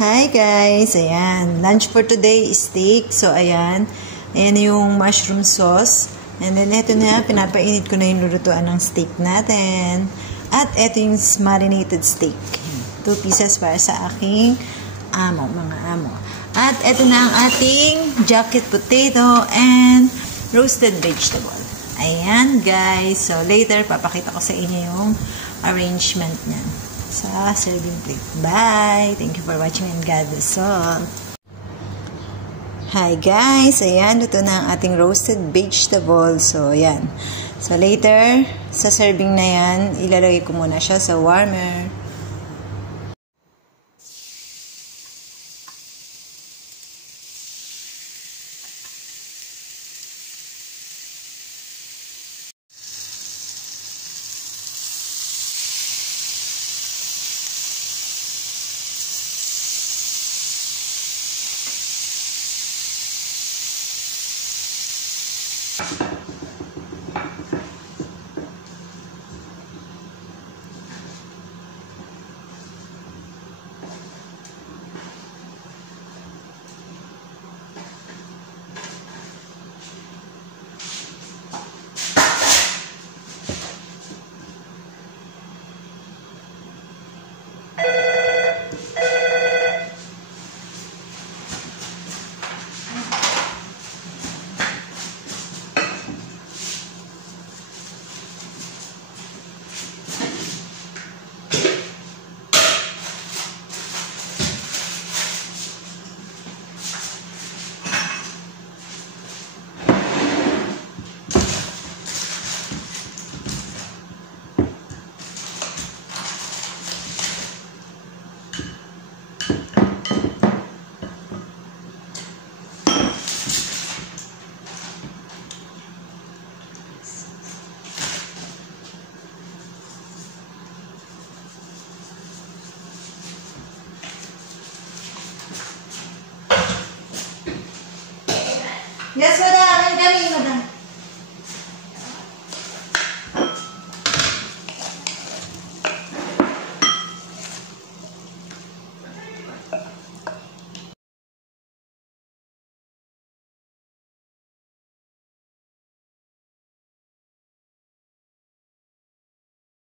Hi guys! Ayan. Lunch for today is steak. So, ayan. Ayan yung mushroom sauce. And then, eto na. Pinapainit ko na yung lulutuan ng steak natin. At eto yung marinated steak. 2 pieces para sa aking mga amo. At eto na ang ating jacket potato and roasted vegetable. Ayan guys. So, later, papakita ko sa inyo yung arrangement niyan sa serving plate. Bye! Thank you for watching and God bless all. Hi guys! Ayan, luto na ang ating roasted vegetable. So, ayan. So, later, sa serving na yan, ilalagay ko muna siya sa warmer. Yes, madam. I'm coming, madam.